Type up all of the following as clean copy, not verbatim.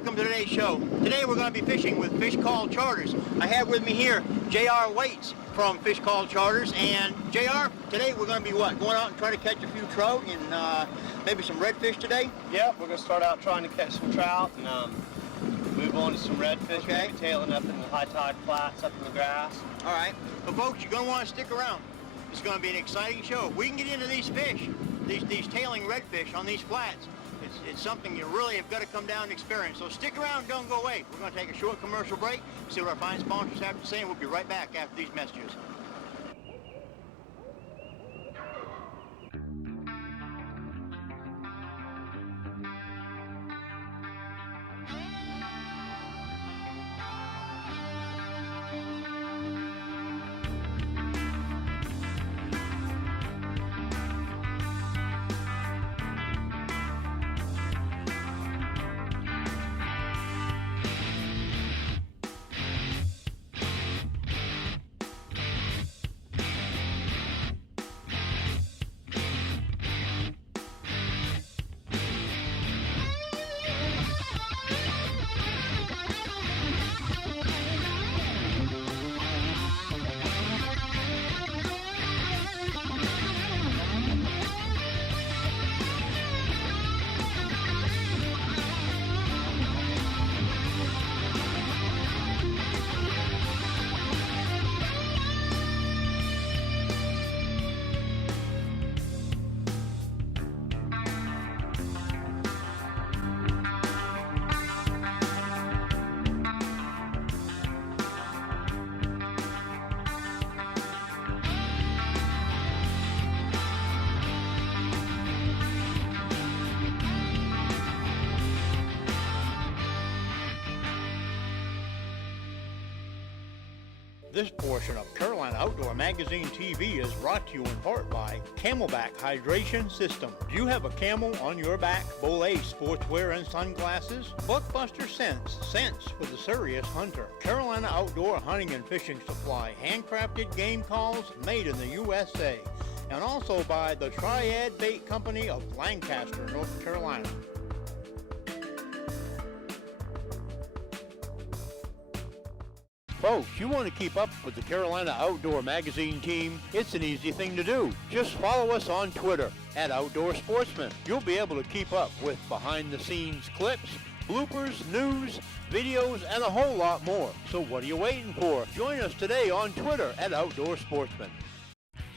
welcome to today's show. Today we're going to be fishing with Fish Called Charters. I have with me here J.R. Waits from Fish Called Charters. And J.R., today we're going to be what? Going out and try to catch a few trout and maybe some redfish today? Yep, we're going to start out trying to catch some trout and move on to some redfish. Okay. Maybe tailing up in the high tide flats, up in the grass. All right. But folks, you're going to want to stick around. It's going to be an exciting show. We can get into these fish, these tailing redfish on these flats. It's something you really have got to come down and experience. So stick around, don't go away. We're going to take a short commercial break, see what our fine sponsors have to say, and we'll be right back after these messages. This portion of Carolina Outdoor Magazine TV is brought to you in part by Camelback Hydration System. Do you have a camel on your back? Bolay sportswear and sunglasses? Buckbuster Scents for the serious hunter. Carolina Outdoor Hunting and Fishing Supply, handcrafted game calls made in the USA. And also by the Triad Bait Company of Lancaster, North Carolina. Folks, you want to keep up with the Carolina Outdoor Magazine team? It's an easy thing to do. Just follow us on Twitter at Outdoor Sportsmen. You'll be able to keep up with behind-the-scenes clips, bloopers, news, videos, and a whole lot more. So what are you waiting for? Join us today on Twitter at Outdoor Sportsmen.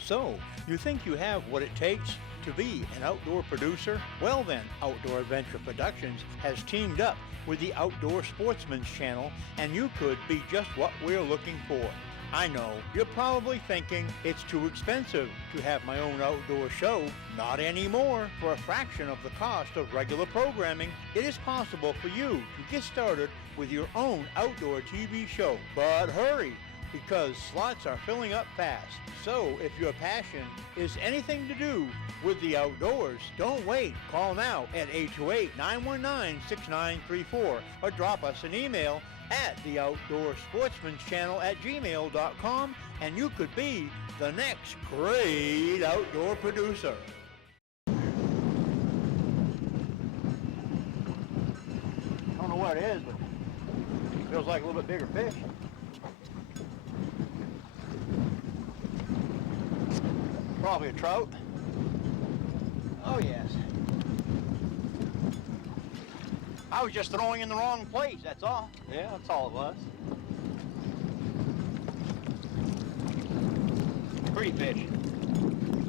So, you think you have what it takes to be an outdoor producer? Well then, Outdoor Adventure Productions has teamed up with the Outdoor Sportsmen's channel, and you could be just what we're looking for. I know, you're probably thinking it's too expensive to have my own outdoor show. Not anymore. For a fraction of the cost of regular programming, it is possible for you to get started with your own outdoor TV show. But hurry, because slots are filling up fast. So if your passion is anything to do with the outdoors, don't wait. Call now at 828-919-6934 or drop us an email at the Outdoor Sportsman's Channel at gmail.com, and you could be the next great outdoor producer. I don't know what it is, but it feels like a little bit bigger fish. Probably a trout. Oh yes. I was just throwing in the wrong place, that's all. Yeah, that's all it was. Pretty fish.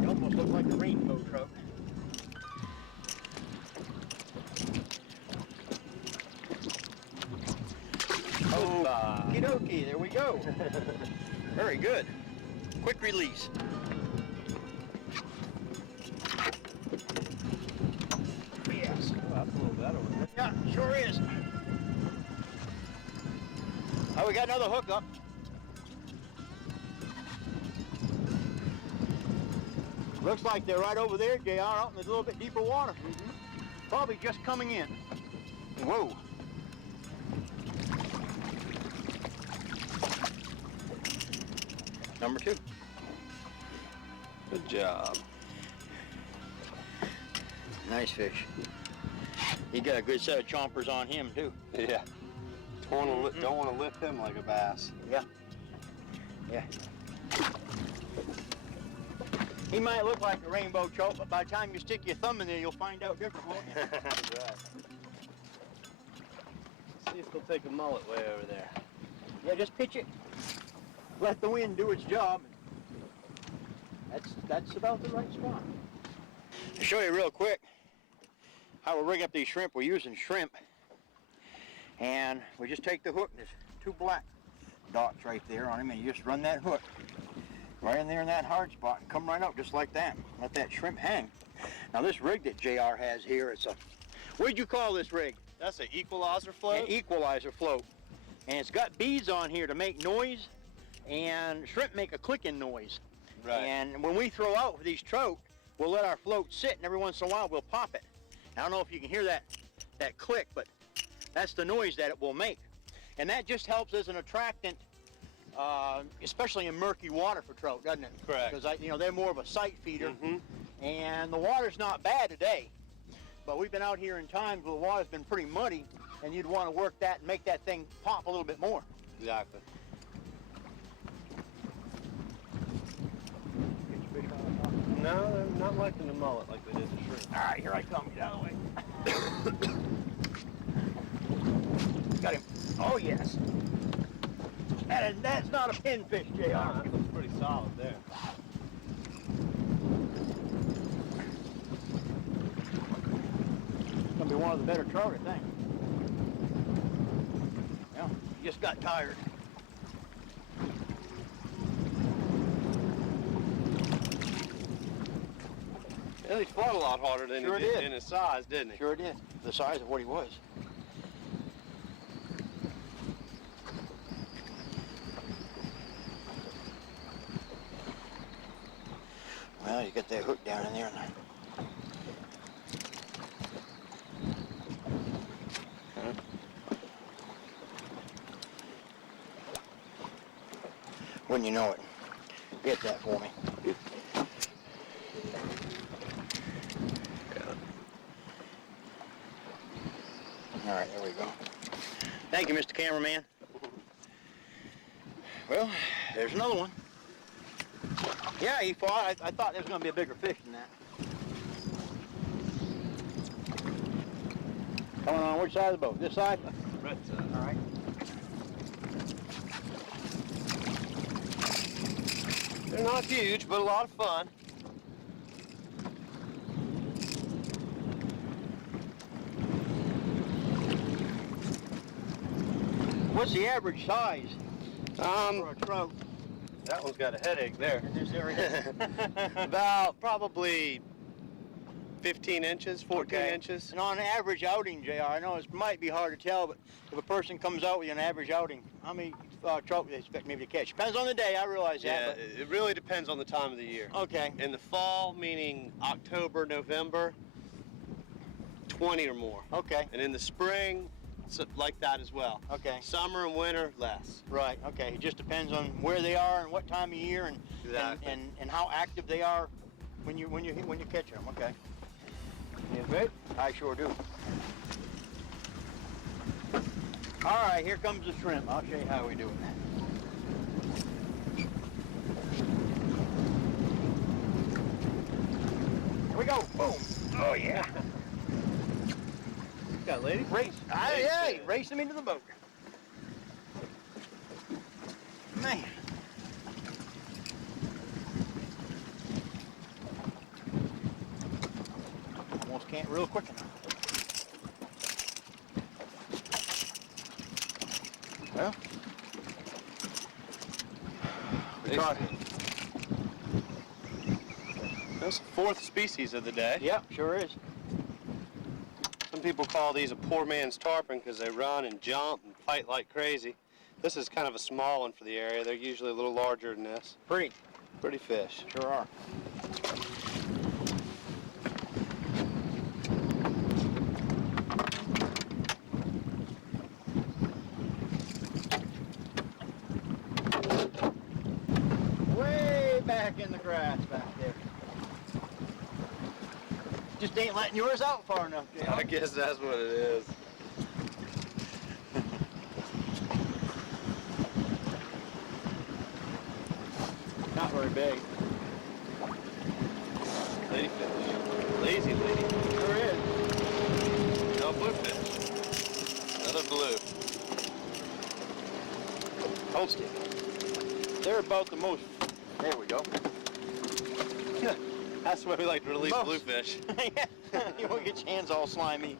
It almost looks like a rainbow trout. Oh, okie dokie, there we go. Very good. Quick release. Yes. Oh, that's a little better one. Yeah, sure is. Oh, we got another hook up. Looks like they're right over there, JR, out in a little bit deeper water. Probably just coming in. Whoa. Number 2. Good job. Nice fish. He got a good set of chompers on him too. Yeah. Don't want to lip him like a bass. Yeah. Yeah. He might look like a rainbow trout, but by the time you stick your thumb in there, you'll find out different, won't you? Right. See if they'll take a mullet way over there. Yeah, just pitch it. Let the wind do its job. That's about the right spot. I'll show you real quick how we're rigging up these shrimp. We're using shrimp, and we just take the hook. There's two black dots right there on him, and you just run that hook right in there in that hard spot and come right up just like that. Let that shrimp hang. Now this rig that JR has here, it's a, what'd you call this rig? That's an equalizer float? An equalizer float. And it's got beads on here to make noise, and shrimp make a clicking noise. Right. And when we throw out for these trout, we'll let our float sit, and every once in a while we'll pop it. I don't know if you can hear that click, but that's the noise that it will make. And that just helps as an attractant, especially in murky water for trout, doesn't it? Correct. Because they're more of a sight feeder, and the water's not bad today. But we've been out here in times where the water's been pretty muddy, and you'd want to work that and make that thing pop a little bit more. Exactly. No, they're not liking the mullet like they did the shrimp. All right, here I come. Get out of the way. Got him. Oh, yes. That's not a pinfish, JR. That looks pretty solid there. It's going to be one of the better trout, I think. Yeah, he just got tired. Yeah, he fought a lot harder than Sure he did did. in his size, didn't he? Sure did. The size of what he was. Well, you got that hook down in there. When you know it. Get that for me. All right, there we go. Thank you, Mr. Cameraman. Well, there's another one. Yeah, he fought. I thought there was going to be a bigger fish than that. Coming on which side of the boat? This side? Right side. All right. They're not huge, but a lot of fun. What's the average size for a trout? That one's got a headache there. In this area? About probably 15 inches, 14 Okay. inches. And on an average outing, JR, I know it might be hard to tell, but if a person comes out with an average outing, how many trout do they expect maybe to catch? Depends on the day, I realize Yeah, that. it really depends on the time of the year. But, okay. In the fall, meaning October, November, 20 or more. Okay. And in the spring, so like that as well. Okay. Summer and winter, less. Right. Okay. It just depends on where they are and what time of year and Exactly. and how active they are when you catch them. Okay. You good? I sure do. All right. Here comes the shrimp. I'll show you how we do it. Here we go. Boom. Oh yeah. Got lady? Race. Yeah. Race them into the boat. Man. Almost can't reel quick enough. Well, That's the fourth species of the day. yeah, sure is. Some people call these a poor man's tarpon because they run and jump and fight like crazy. This is kind of a small one for the area. They're usually a little larger than this. Pretty. Pretty fish. Sure are. Way back in the grass back there. Just ain't letting yours out far enough, JR. I guess that's what it is. Not very big. Ladyfish. Lazy lady. There is. No bluefish. Another blue. Toast it. They're about the most. There we go. That's the way we like to release Most. bluefish. Yeah, you won't get your hands all slimy.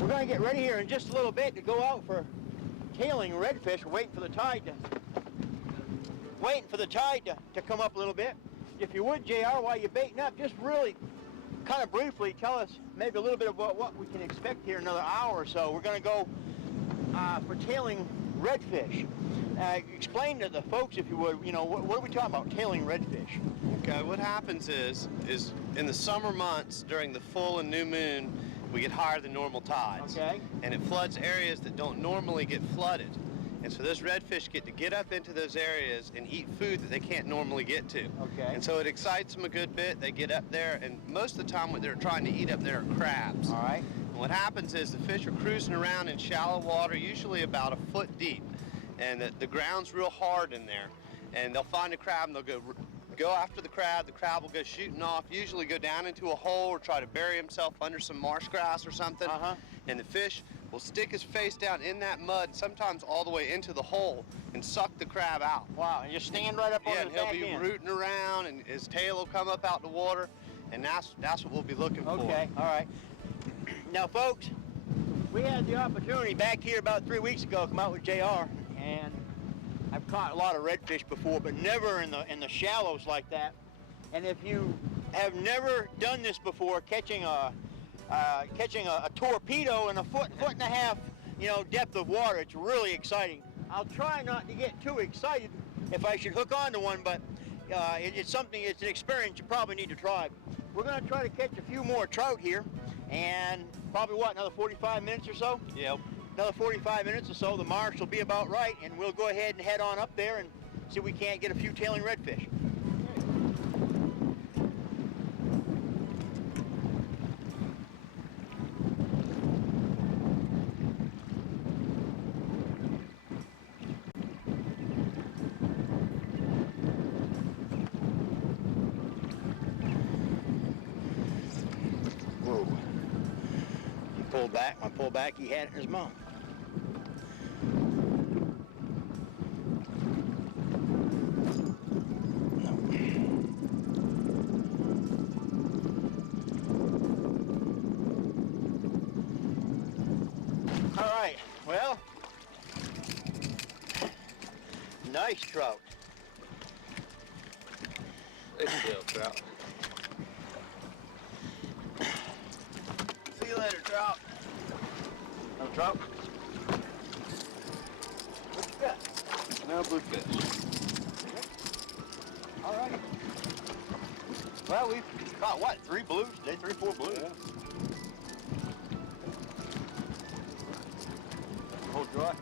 We're going to get ready here in just a little bit to go out for tailing redfish. We're waiting for the tide to come up a little bit. If you would, JR, while you're baiting up, just really kind of briefly tell us maybe a little bit about what we can expect here in another hour or so. We're going to go for tailing redfish. Explain to the folks, if you would, you know, what are we talking about, tailing redfish? Okay, what happens is in the summer months, during the full and new moon, we get higher than normal tides. Okay. And it floods areas that don't normally get flooded. And so those redfish get to get up into those areas and eat food that they can't normally get to. Okay. And so it excites them a good bit. They get up there, and most of the time what they're trying to eat up there are crabs. All right. And what happens is the fish are cruising around in shallow water, usually about a foot deep. And the ground's real hard in there. And they'll find a crab and they'll go after the crab will go shooting off, usually go down into a hole or try to bury himself under some marsh grass or something. And the fish will stick his face down in that mud, sometimes all the way into the hole, and suck the crab out. Wow, and just stand right up on Yeah, the and he'll back be end. rooting around, and his tail will come up out the water, and that's what we'll be looking for. Okay, all right. Now, folks, we had the opportunity back here about 3 weeks ago to come out with JR, and I've caught a lot of redfish before, but never in the shallows like that. And if you have never done this before, catching a torpedo in a foot and a half, you know, depth of water, it's really exciting. I'll try not to get too excited if I should hook onto one, but it's an experience you probably need to try. We're going to try to catch a few more trout here, and probably another 45 minutes or so? Yep. Another 45 minutes or so, the marsh will be about right, and we'll go ahead and head on up there and see if we can't get a few tailing redfish. Whoa. My pullback, he had it in his mouth. All right, well, nice trout. It's still trout. See you later, trout. No trout? What you got? No bluefish. All right. Well, we've caught what? 3 blues today? 3 or 4 blues. Yeah. Hold dry.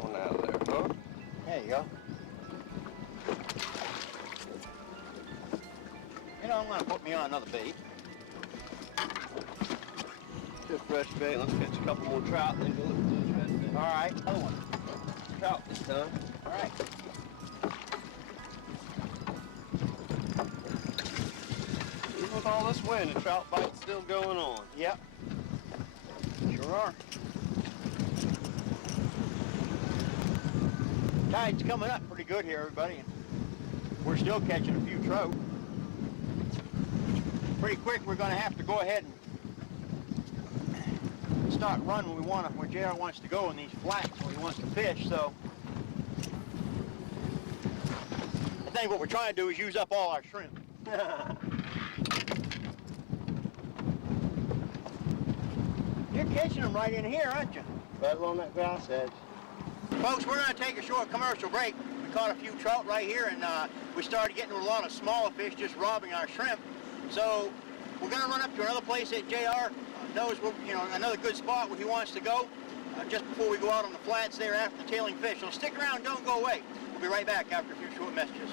One out of there, huh? There you go. You know, I'm going to put me on another bait. Good fresh bait. Let's catch a couple more trout, then go look at those redfish. All right, other one. Trout this time. All right. Even with all this wind, the trout bite's still going on. Yep. Sure are. Tide's coming up pretty good here, everybody. And we're still catching a few trout. Pretty quick, we're going to have to go ahead and start running where JR wants to go in these flats where he wants to fish. So I think what we're trying to do is use up all our shrimp. You're catching them right in here, aren't you? Right along that grass edge. Folks, we're going to take a short commercial break. We caught a few trout right here, and we started getting a lot of smaller fish just robbing our shrimp. So we're going to run up to another place that JR knows, another good spot where he wants to go just before we go out on the flats there after the tailing fish. So stick around, don't go away. We'll be right back after a few short messages.